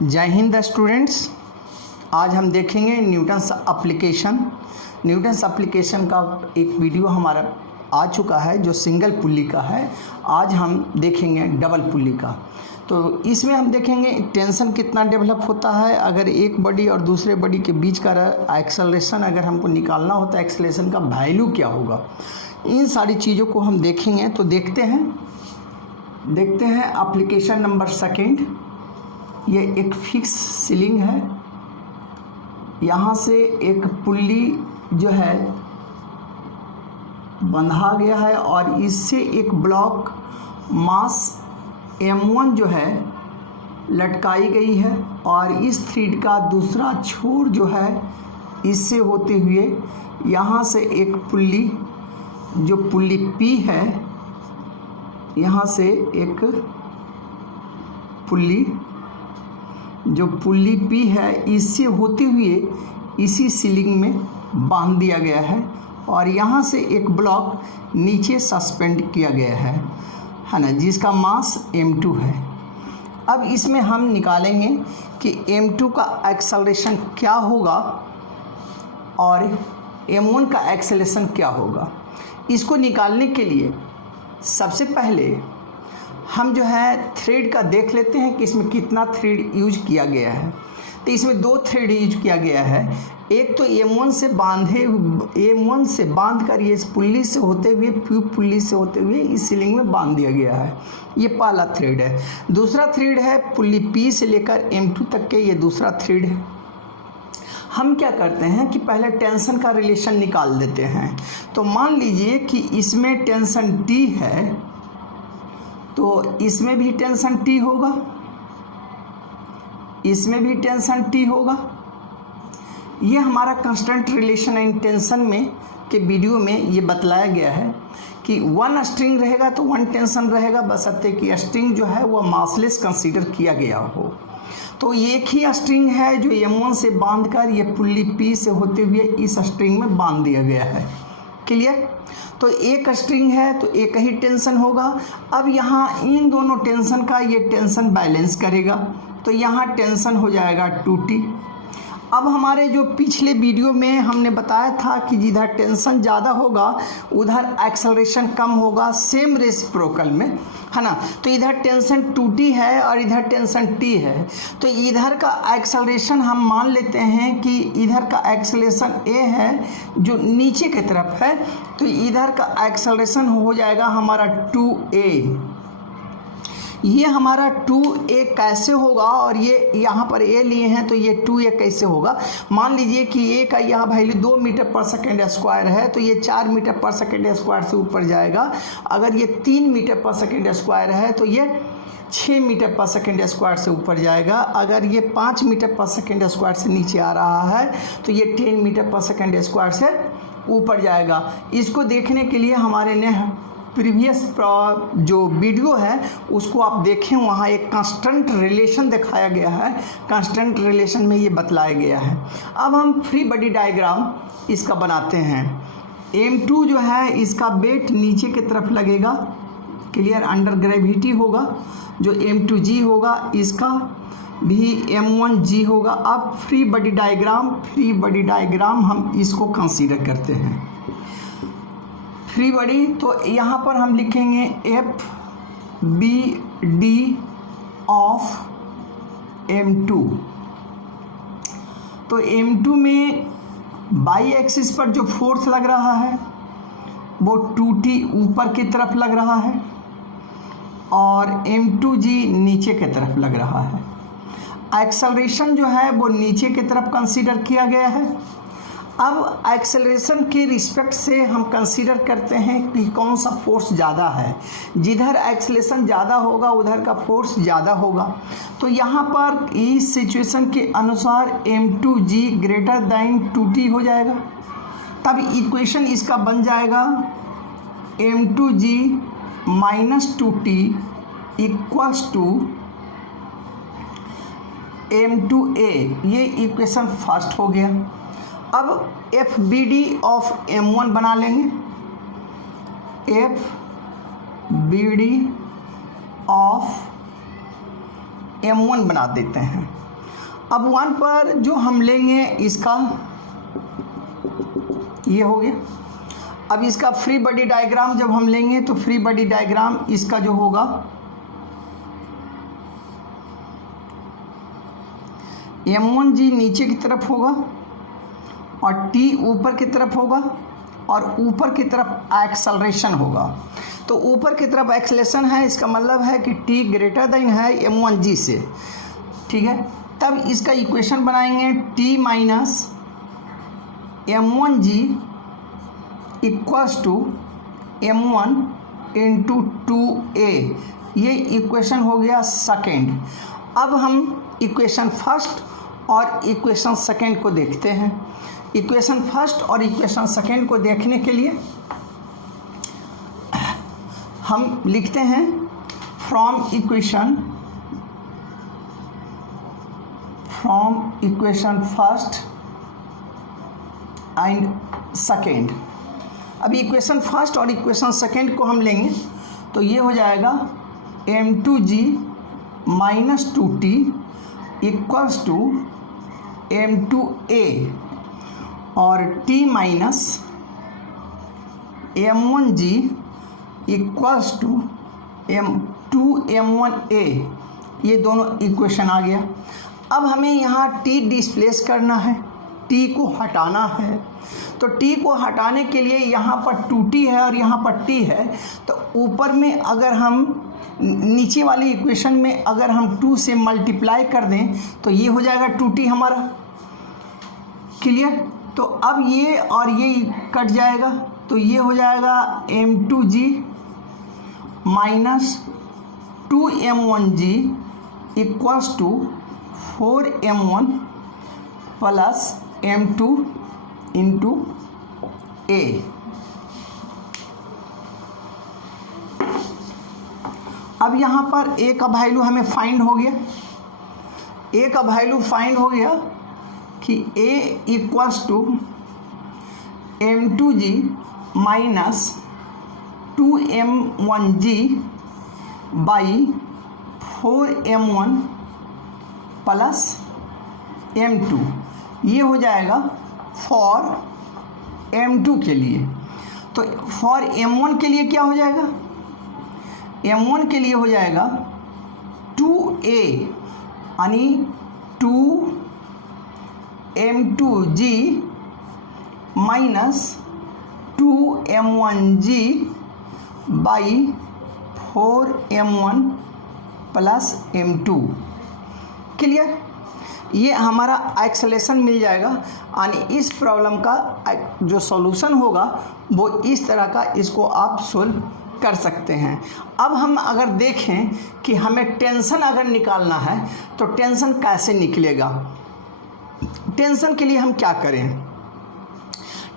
जय हिंद स्टूडेंट्स। आज हम देखेंगे न्यूटन्स एप्लीकेशन। न्यूटन्स एप्लीकेशन का एक वीडियो हमारा आ चुका है जो सिंगल पुल्ली का है। आज हम देखेंगे डबल पुल्ली का। तो इसमें हम देखेंगे टेंशन कितना डेवलप होता है अगर एक बॉडी और दूसरे बॉडी के बीच का एक्सेलरेशन अगर हमको निकालना होता है, एक्सेलरेशन का वैल्यू क्या होगा, इन सारी चीज़ों को हम देखेंगे। तो देखते हैं एप्लीकेशन नंबर सेकंड। ये एक फिक्स सीलिंग है, यहाँ से एक पुल्ली जो है बंधा गया है और इससे एक ब्लॉक मास M1 जो है लटकाई गई है और इस थ्रेड का दूसरा छोर जो है इससे होते हुए यहाँ से एक पुल्ली जो पुल्ली P है, यहाँ से एक पुल्ली जो पुल्ली P है इससे होते हुए इसी सीलिंग में बांध दिया गया है और यहाँ से एक ब्लॉक नीचे सस्पेंड किया गया है ना, जिसका मास M2 है। अब इसमें हम निकालेंगे कि M2 का एक्सेलरेशन क्या होगा और M1 का एक्सेलरेशन क्या होगा। इसको निकालने के लिए सबसे पहले हम जो है थ्रेड का देख लेते हैं कि इसमें कितना थ्रेड यूज किया गया है। तो इसमें दो थ्रेड यूज किया गया है। एक तो M1 से बांध कर ये इस पुल्ली से होते हुए पुल्ली से होते हुए इस सीलिंग में बांध दिया गया है, ये पहला थ्रेड है। दूसरा थ्रेड है पुल्ली P से लेकर M2 तक के, ये दूसरा थ्रेड है। हम क्या करते हैं कि पहले टेंशन का रिलेशन निकाल देते हैं। तो मान लीजिए कि इसमें टेंशन T है तो इसमें भी टेंशन T होगा, इसमें भी टेंशन T होगा। ये हमारा कांस्टेंट रिलेशन एंड टेंशन में के वीडियो में ये बतलाया गया है कि वन स्ट्रिंग रहेगा तो वन टेंशन रहेगा, बशर्ते कि स्ट्रिंग जो है वह मासलेस कंसीडर किया गया हो। तो एक ही स्ट्रिंग है जो M1 से बांधकर ये पुल्ली P से होते हुए इस स्ट्रिंग में बांध दिया गया है। क्लियर? तो एक स्ट्रिंग है तो एक ही टेंशन होगा। अब यहाँ इन दोनों टेंशन का ये टेंशन बैलेंस करेगा तो यहाँ टेंशन हो जाएगा 2T। अब हमारे जो पिछले वीडियो में हमने बताया था कि जिधर टेंशन ज़्यादा होगा उधर एक्सेलरेशन कम होगा, सेम रेसिप्रोकल में, है ना। तो इधर टेंशन 2T है और इधर टेंशन T है। तो इधर का एक्सेलरेशन हम मान लेते हैं कि इधर का एक्सेलरेशन A है जो नीचे की तरफ है, तो इधर का एक्सेलरेशन हो जाएगा हमारा 2A। ये हमारा 2A कैसे होगा, और ये यहाँ पर A लिए हैं तो ये 2A कैसे होगा। मान लीजिए कि A का यहाँ वैल्यू 2 मीटर पर सेकेंड स्क्वायर है तो ये 4 मीटर पर सेकेंड स्क्वायर से ऊपर जाएगा। अगर ये 3 मीटर पर सेकेंड स्क्वायर है तो ये 6 मीटर पर सेकेंड स्क्वायर से ऊपर जाएगा। अगर ये 5 मीटर पर सेकेंड स्क्वायर से नीचे आ रहा है तो ये 10 मीटर पर सेकेंड स्क्वायर से ऊपर जाएगा। इसको देखने के लिए हमारे ने प्रीवियस जो वीडियो है उसको आप देखें, वहाँ एक कांस्टेंट रिलेशन दिखाया गया है। कांस्टेंट रिलेशन में ये बतलाया गया है। अब हम फ्री बॉडी डायग्राम इसका बनाते हैं। M2 जो है इसका वेट नीचे की तरफ लगेगा, क्लियर, अंडर ग्रेविटी होगा। जो M2G होगा इसका भी M1G होगा। अब फ्री बॉडी डायग्राम हम इसको कंसीडर करते हैं। फ्री बॉडी तो यहाँ पर हम लिखेंगे FBD ऑफ M2। तो M2 में बाई एक्सिस पर जो फोर्स लग रहा है वो 2T ऊपर की तरफ लग रहा है और M2G नीचे की तरफ लग रहा है। एक्सेलरेशन जो है वो नीचे की तरफ कंसीडर किया गया है। अब एक्सेलरेशन के रिस्पेक्ट से हम कंसीडर करते हैं कि कौन सा फोर्स ज़्यादा है। जिधर एक्सेलरेशन ज़्यादा होगा उधर का फोर्स ज़्यादा होगा। तो यहाँ पर इस सिचुएशन के अनुसार M2G ग्रेटर दैन 2T हो जाएगा। तब इक्वेशन इसका बन जाएगा M2G minus 2T equals to M2A। ये इक्वेशन फर्स्ट हो गया। अब FBD ऑफ M1 बना लेंगे। FBD of m1 बना देते हैं। अब 1 पर जो हम लेंगे इसका ये हो गया। अब इसका फ्री बॉडी डायग्राम जब हम लेंगे तो फ्री बॉडी डायग्राम इसका जो होगा m1g नीचे की तरफ होगा और t ऊपर की तरफ होगा और ऊपर की तरफ एक्सेलरेशन होगा। तो ऊपर की तरफ एक्सेलरेशन है, इसका मतलब है कि t ग्रेटर देन है m1g से, ठीक है। तब इसका इक्वेशन बनाएंगे t minus m1g equals to m1 into 2a। ये इक्वेशन हो गया सेकेंड। अब हम इक्वेशन फर्स्ट और इक्वेशन सेकेंड को देखते हैं। इक्वेशन फर्स्ट और इक्वेशन सेकेंड को देखने के लिए हम लिखते हैं from equation first and second. अभी इक्वेशन फर्स्ट और इक्वेशन सेकेंड को हम लेंगे तो ये हो जाएगा m2g minus 2t equals to m2a और t minus m1g equals to m2m1a। ये दोनों इक्वेशन आ गया। अब हमें यहाँ t डिस्प्लेस करना है, t को हटाना है। तो t को हटाने के लिए यहाँ पर 2t है और यहाँ पर t है। तो ऊपर में अगर हम नीचे वाली इक्वेशन में अगर हम 2 से मल्टीप्लाई कर दें तो ये हो जाएगा 2t हमारा, क्लियर। तो अब ये और ये कट जाएगा तो ये हो जाएगा m2g minus 2m1g equals to 4m1 plus m2 into a। अब यहाँ पर a का वैल्यू हमें फाइंड हो गया। a का वैल्यू फाइंड हो गया कि a equals to m2g minus 2m1g by 4m1 plus m2। ये हो जाएगा फॉर m2 के लिए। तो फॉर m1 के लिए क्या हो जाएगा, m1 के लिए हो जाएगा 2a यानी 2m2g minus 2m1g by 4m1 plus m2, clear. ये हमारा एक्सेलेरेशन मिल जाएगा। यानी इस प्रॉब्लम का जो सॉल्यूशन होगा वो इस तरह का, इसको आप सोल्व कर सकते हैं। अब हम अगर देखें कि हमें टेंशन अगर निकालना है तो टेंशन कैसे निकलेगा। टेंशन के लिए हम क्या करें,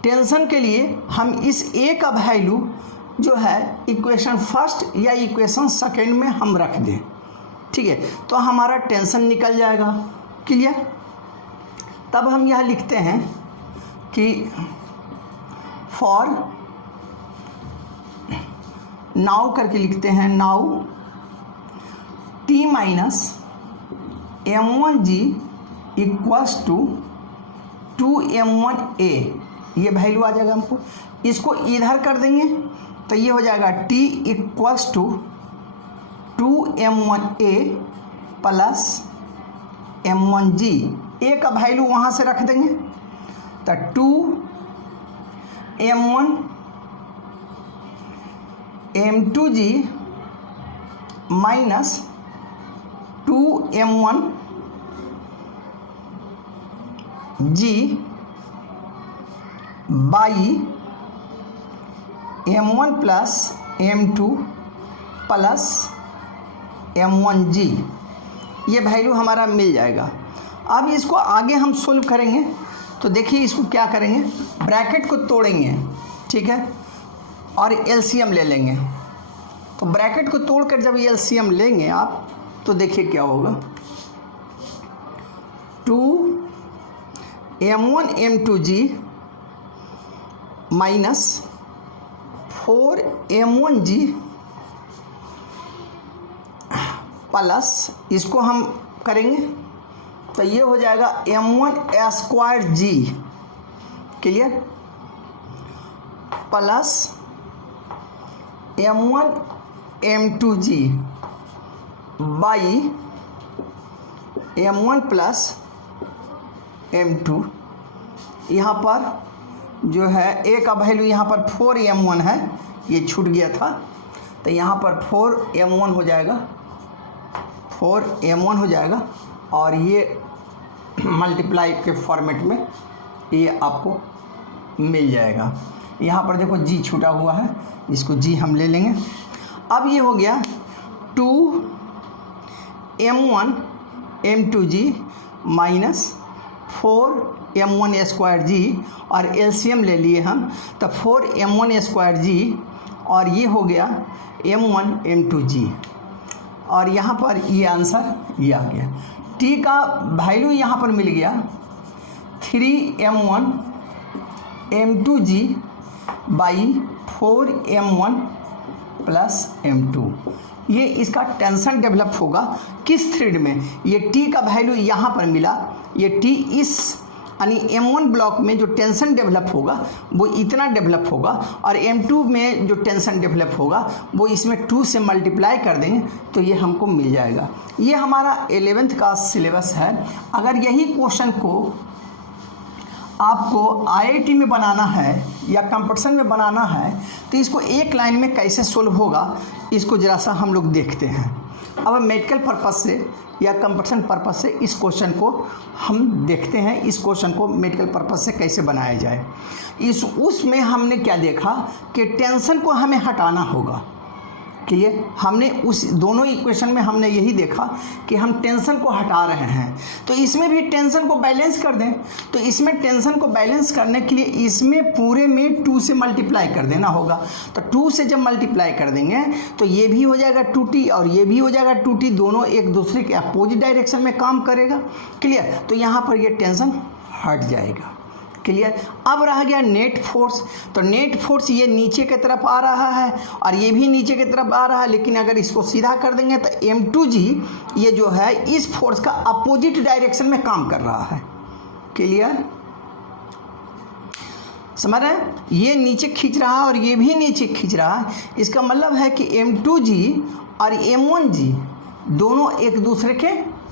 टेंशन के लिए हम इस a का वैल्यू जो है इक्वेशन फर्स्ट या इक्वेशन सेकेंड में हम रख दें, ठीक है। तो हमारा टेंशन निकल जाएगा, क्लियर। तब हम यह लिखते हैं कि फॉर नाउ करके लिखते हैं now t minus m1g equals to 2m1a। ये वैल्यू आ जाएगा हमको, इसको इधर कर देंगे तो ये हो जाएगा t equals to 2m1a plus m1g। a का वैल्यू वहाँ से रख देंगे तो 2m1 m2g minus 2m1g by m1 plus m2 plus m1g। ये वैल्यू हमारा मिल जाएगा। अब इसको आगे हम सोल्व करेंगे तो देखिए इसको क्या करेंगे, ब्रैकेट को तोड़ेंगे, ठीक है, और एलसीएम ले लेंगे। तो ब्रैकेट को तोड़कर जब एलसीएम लेंगे आप तो देखिए क्या होगा, 2m1 m2g minus 4m1g plus इसको हम करेंगे तो ये हो जाएगा m1² g, clear, plus m1 m2 g by m1 plus m2। यहाँ पर जो है a का वैल्यू यहाँ पर 4m1 है, ये छूट गया था, तो यहाँ पर 4m1 हो जाएगा, 4m1 हो जाएगा, और ये मल्टीप्लाई के फॉर्मेट में ये आपको मिल जाएगा। यहाँ पर देखो g छूटा हुआ है, इसको g हम ले लेंगे। अब ये हो गया 2m1 m2g minus 4m1² g, और एलसीएम ले लिए हम तो 4m1² g, और ये हो गया m1 m2 g, और यहाँ पर ये आंसर ये आ गया। t का वैल्यू यहाँ पर मिल गया 3m1 m2 g by 4m1 plus m2। ये इसका टेंशन डेवलप होगा किस थ्रेड में, ये t का वैल्यू यहाँ पर मिला, ये t इस यानी m1 ब्लॉक में जो टेंशन डेवलप होगा वो इतना डेवलप होगा, और m2 में जो टेंशन डेवलप होगा वो इसमें 2 से मल्टीप्लाई कर देंगे तो ये हमको मिल जाएगा। ये हमारा 11th का सिलेबस है। अगर यही क्वेश्चन को आपको IIT में बनाना है या कंपटीशन में बनाना है तो इसको एक लाइन में कैसे सोल्व होगा, इसको ज़रा सा हम लोग देखते हैं। अब मेडिकल पर्पस से या कंपटीशन पर्पस से इस क्वेश्चन को हम देखते हैं, इस क्वेश्चन को मेडिकल पर्पस से कैसे बनाया जाए। उसमें हमने क्या देखा कि टेंशन को हमें हटाना होगा, क्लियर। हमने उस दोनों इक्वेशन में हमने यही देखा कि हम टेंशन को हटा रहे हैं, तो इसमें भी टेंशन को बैलेंस कर दें। तो इसमें टेंशन को बैलेंस करने के लिए इसमें पूरे में 2 से मल्टीप्लाई कर देना होगा। तो 2 से जब मल्टीप्लाई कर देंगे तो ये भी हो जाएगा 2t और ये भी हो जाएगा 2t, दोनों एक दूसरे के अपोजिट डायरेक्शन में काम करेगा, क्लियर। तो यहाँ पर ये टेंशन हट जाएगा, क्लियर। अब रह गया नेट फोर्स, तो नेट फोर्स ये नीचे की तरफ आ रहा है और ये भी नीचे की तरफ आ रहा है, लेकिन अगर इसको सीधा कर देंगे तो m2g ये जो है इस फोर्स का अपोजिट डायरेक्शन में काम कर रहा है, क्लियर, समझ रहे हैं। ये नीचे खींच रहा है और ये भी नीचे खींच रहा है, इसका मतलब है कि m2g और m1g दोनों एक दूसरे के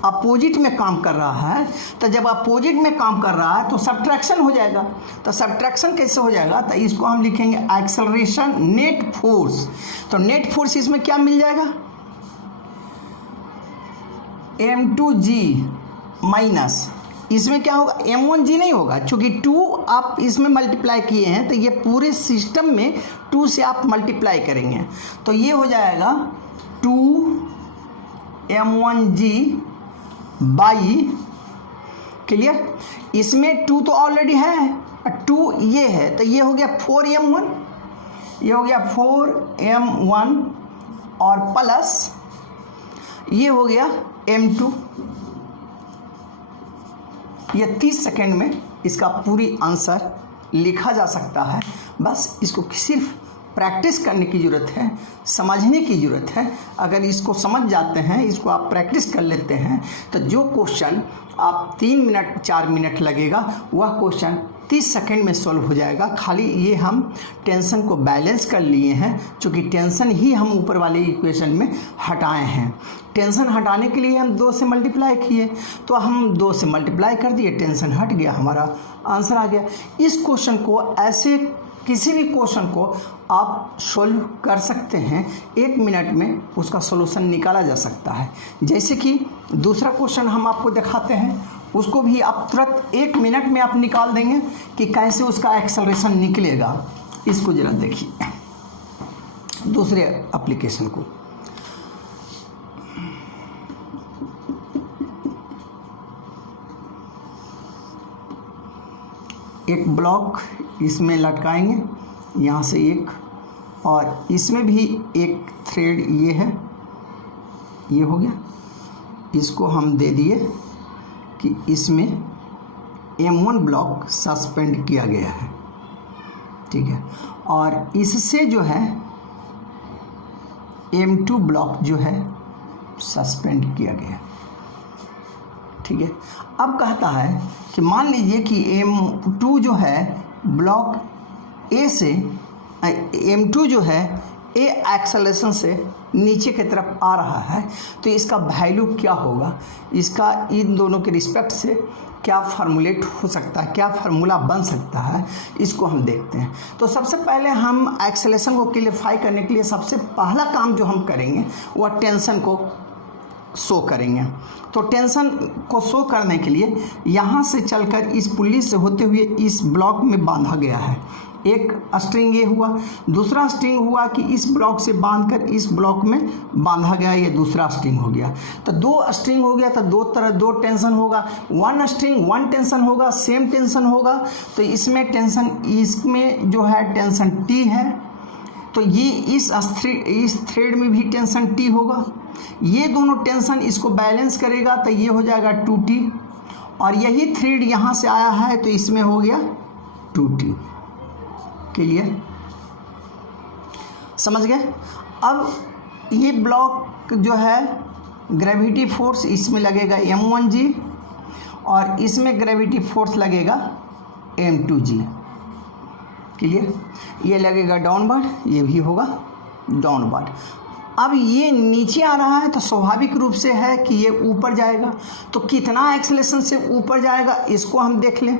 अपोजिट में काम कर रहा है। तो जब अपोजिट में काम कर रहा है तो सब्ट्रैक्शन हो जाएगा। तो सब्ट्रैक्शन कैसे हो जाएगा, तो इसको हम लिखेंगे एक्सेलरेशन नेट फोर्स। तो नेट फोर्स इसमें क्या मिल जाएगा, m2g माइनस इसमें क्या होगा, m1g नहीं होगा, चूँकि 2 आप इसमें मल्टीप्लाई किए हैं तो ये पूरे सिस्टम में 2 से आप मल्टीप्लाई करेंगे तो ये हो जाएगा 2m1g बाई, क्लियर। इसमें 2 तो ऑलरेडी है, 2 ये है तो ये हो गया 4m1, ये हो गया 4m1 और प्लस ये हो गया m2। ये 30 सेकेंड में इसका पूरी आंसर लिखा जा सकता है। बस इसको सिर्फ प्रैक्टिस करने की ज़रूरत है, समझने की ज़रूरत है। अगर इसको समझ जाते हैं, इसको आप प्रैक्टिस कर लेते हैं तो जो क्वेश्चन आप 3 मिनट 4 मिनट लगेगा वह क्वेश्चन 30 सेकेंड में सॉल्व हो जाएगा। खाली ये हम टेंशन को बैलेंस कर लिए हैं, क्योंकि टेंशन ही हम ऊपर वाले इक्वेशन में हटाए हैं। टेंशन हटाने के लिए हम 2 से मल्टीप्लाई किए तो हम 2 से मल्टीप्लाई कर दिए, टेंशन हट गया, हमारा आंसर आ गया। इस क्वेश्चन को ऐसे किसी भी क्वेश्चन को आप सोल्व कर सकते हैं, 1 मिनट में उसका सॉल्यूशन निकाला जा सकता है। जैसे कि दूसरा क्वेश्चन हम आपको दिखाते हैं, उसको भी आप तुरंत 1 मिनट में आप निकाल देंगे कि कैसे उसका एक्सेलरेशन निकलेगा। इसको जरा देखिए दूसरे एप्लीकेशन को। एक ब्लॉक इसमें लटकाएंगे, यहाँ से एक, और इसमें भी एक थ्रेड ये है, ये हो गया। इसको हम दे दिए कि इसमें m1 ब्लॉक सस्पेंड किया गया है, ठीक है, और इससे जो है m2 ब्लॉक जो है सस्पेंड किया गया। ठीक है, अब कहता है कि मान लीजिए कि M2 जो है ब्लॉक ए से, M2 जो है ए एक्सेलरेशन से नीचे की तरफ आ रहा है, तो इसका वैल्यू क्या होगा, इसका इन दोनों के रिस्पेक्ट से क्या फार्मूलेट हो सकता है, क्या फार्मूला बन सकता है, इसको हम देखते हैं। तो सबसे पहले हम एक्सेलरेशन को क्लियरफाई करने के लिए सबसे पहला काम जो हम करेंगे वह टेंशन को शो करेंगे। तो टेंशन को शो करने के लिए यहाँ से चलकर इस पुल्ली से होते हुए इस ब्लॉक में बांधा गया है। एक स्ट्रिंग ये हुआ, दूसरा स्ट्रिंग हुआ कि इस ब्लॉक से बांधकर इस ब्लॉक में बांधा गया, ये दूसरा स्ट्रिंग हो गया। तो दो स्ट्रिंग हो गया, तो दो टेंशन होगा, वन स्ट्रिंग वन टेंशन होगा, सेम टेंशन होगा। तो इसमें टेंशन, इसमें जो है टेंशन T है, तो ये इस थ्रेड में भी टेंशन T होगा। ये दोनों टेंशन इसको बैलेंस करेगा, तो ये हो जाएगा 2T, और यही थ्रेड यहाँ से आया है तो इसमें हो गया 2T। क्लियर, समझ गए। अब ये ब्लॉक जो है ग्रेविटी फोर्स इसमें लगेगा M1G, और इसमें ग्रेविटी फोर्स लगेगा M2G। क्लियर, ये लगेगा डाउनवर्ड, ये भी होगा डाउनवर्ड। अब ये नीचे आ रहा है तो स्वाभाविक रूप से है कि ये ऊपर जाएगा। तो कितना एक्सेलरेशन से ऊपर जाएगा इसको हम देख लें।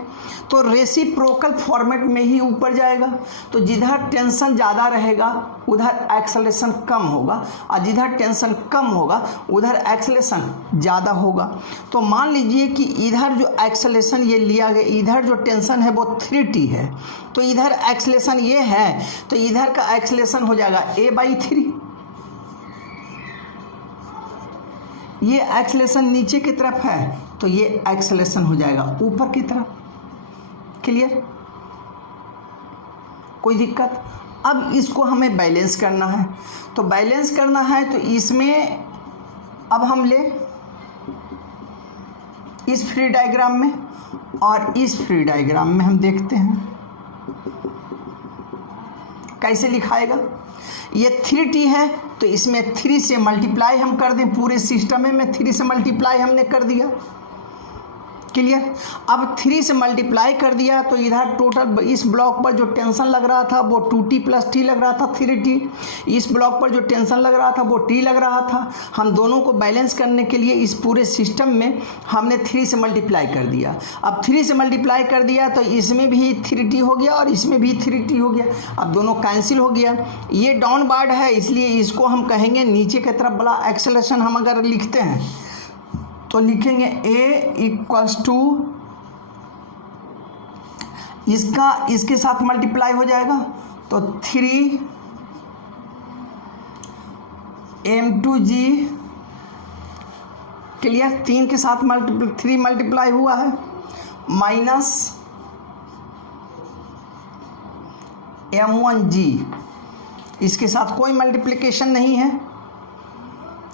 तो रेसिप्रोकल फॉर्मेट में ही ऊपर जाएगा। तो जिधर टेंशन ज़्यादा रहेगा उधर एक्सेलरेशन कम होगा, और जिधर टेंशन कम होगा उधर एक्सेलरेशन ज़्यादा होगा। तो मान लीजिए कि इधर जो एक्सेलरेशन ये लिया गया, इधर जो टेंशन है वो 3T है, तो इधर एक्सेलरेशन ये है, तो इधर का एक्सेलरेशन हो जाएगा A/3। ये एक्सेलरेशन नीचे की तरफ है तो ये एक्सेलरेशन हो जाएगा ऊपर की तरफ। क्लियर, कोई दिक्कत। अब इसको हमें बैलेंस करना है। तो बैलेंस करना है तो इसमें अब हम ले इस फ्री डायग्राम में और इस फ्री डायग्राम में हम देखते हैं कैसे लिखाएगा। ये 3T है तो इसमें 3 से मल्टीप्लाई हम कर दें, पूरे सिस्टम में 3 से मल्टीप्लाई हमने कर दिया। क्लियर, अब 3 से मल्टीप्लाई कर दिया तो इधर टोटल इस ब्लॉक पर जो टेंशन लग रहा था वो 2T प्लस T लग रहा था 3T। इस ब्लॉक पर जो टेंशन लग रहा था वो T लग रहा था। हम दोनों को बैलेंस करने के लिए इस पूरे सिस्टम में हमने 3 से मल्टीप्लाई कर दिया। अब 3 से मल्टीप्लाई कर दिया तो इसमें भी 3T हो गया और इसमें भी 3T हो गया। अब दोनों कैंसिल हो गया। ये डाउनवर्ड है इसलिए इसको हम कहेंगे नीचे की तरफ वाला एक्सेलरेशन। हम अगर लिखते हैं तो लिखेंगे A इक्वल्स टू इसका इसके साथ मल्टीप्लाई हो जाएगा तो 3 M2G। क्लियर, 3 के साथ 3 मल्टीप्लाई हुआ है माइनस M1G, इसके साथ कोई मल्टीप्लिकेशन नहीं है।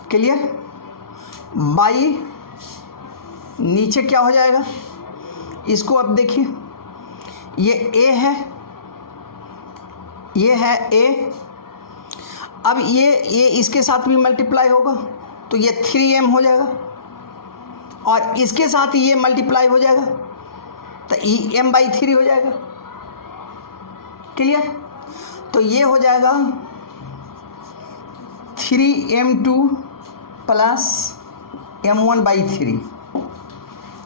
क्लियर, बाई नीचे क्या हो जाएगा, इसको अब देखिए ये A है, ये है A। अब ये इसके साथ भी मल्टीप्लाई होगा तो ये 3M हो जाएगा और इसके साथ ये मल्टीप्लाई हो जाएगा तो M/3 हो जाएगा। क्लियर, तो ये हो जाएगा 3M2 प्लस M1/3,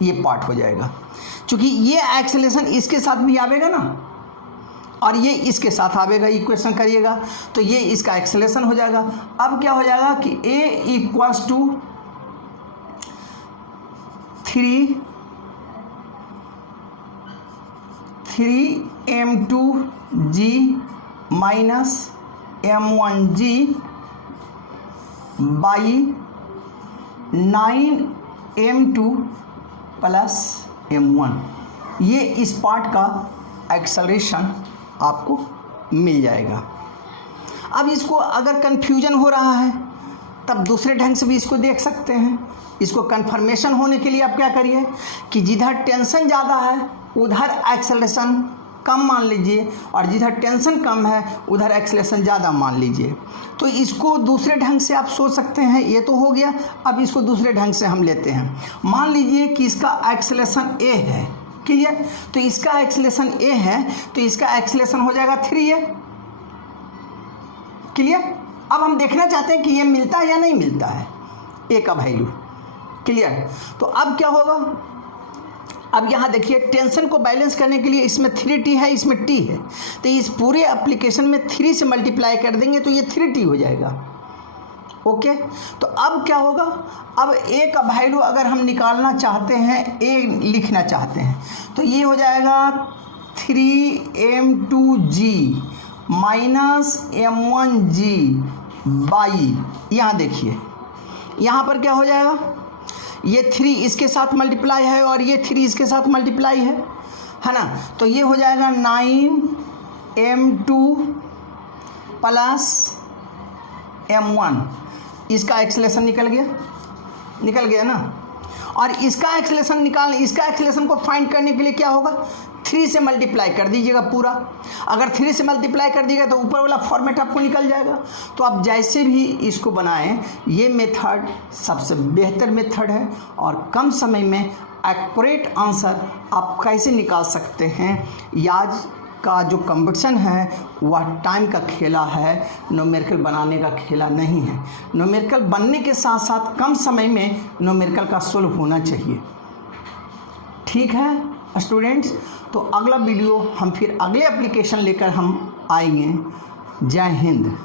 ये पार्ट हो जाएगा। क्योंकि ये एक्सेलरेशन इसके साथ भी आवेगा ना और ये इसके साथ आवेगा, इक्वेशन करिएगा तो ये इसका एक्सेलरेशन हो जाएगा। अब क्या हो जाएगा कि A equals to 3M2G minus M1G by 9M2 plus M1। ये इस पार्ट का एक्सेलरेशन आपको मिल जाएगा। अब इसको अगर कन्फ्यूजन हो रहा है तब दूसरे ढंग से भी इसको देख सकते हैं। इसको कन्फर्मेशन होने के लिए आप क्या करिए कि जिधर टेंशन ज़्यादा है उधर एक्सेलरेशन कम मान लीजिए और जिधर टेंशन कम है उधर एक्सेलरेशन ज़्यादा मान लीजिए। तो इसको दूसरे ढंग से आप सोच सकते हैं, ये तो हो गया। अब इसको दूसरे ढंग से हम लेते हैं। मान लीजिए कि इसका एक्सेलरेशन ए है, क्लियर। तो इसका एक्सेलरेशन ए है तो इसका एक्सेलरेशन हो जाएगा 3a, क्लियर। अब हम देखना चाहते हैं कि ये मिलता है या नहीं मिलता है ए का वैल्यू, क्लियर। तो अब क्या होगा, अब यहाँ देखिए टेंशन को बैलेंस करने के लिए इसमें 3t है, इसमें t है, तो इस पूरे एप्लीकेशन में 3 से मल्टीप्लाई कर देंगे तो ये 3t हो जाएगा, ओके। तो अब क्या होगा, अब a का वैल्यू अगर हम निकालना चाहते हैं, a लिखना चाहते हैं, तो ये हो जाएगा 3m2g माइनस m1g बाई, यहाँ देखिए यहाँ पर क्या हो जाएगा, ये 3 इसके साथ मल्टीप्लाई है और ये 3 इसके साथ मल्टीप्लाई है ना। तो ये हो जाएगा 9m2 प्लस m1, इसका एक्सेलरेशन निकल गया ना। और इसका एक्सेलरेशन को फाइंड करने के लिए क्या होगा, 3 से मल्टीप्लाई कर दीजिएगा पूरा। अगर 3 से मल्टीप्लाई कर दीजिएगा तो ऊपर वाला फॉर्मेट आपको निकल जाएगा। तो आप जैसे भी इसको बनाएं, ये मेथड सबसे बेहतर मेथड है और कम समय में एक्यूरेट आंसर आप कैसे निकाल सकते हैं। आज का जो कंपटीशन है वह टाइम का खेला है, न्यूमेरिकल बनाने का खेला नहीं है। न्यूमेरिकल बनने के साथ साथ कम समय में न्यूमेरिकल का सोल्व होना चाहिए, ठीक है स्टूडेंट्स। तो अगला वीडियो हम फिर अगले एप्लीकेशन लेकर हम आएंगे। जय हिंद।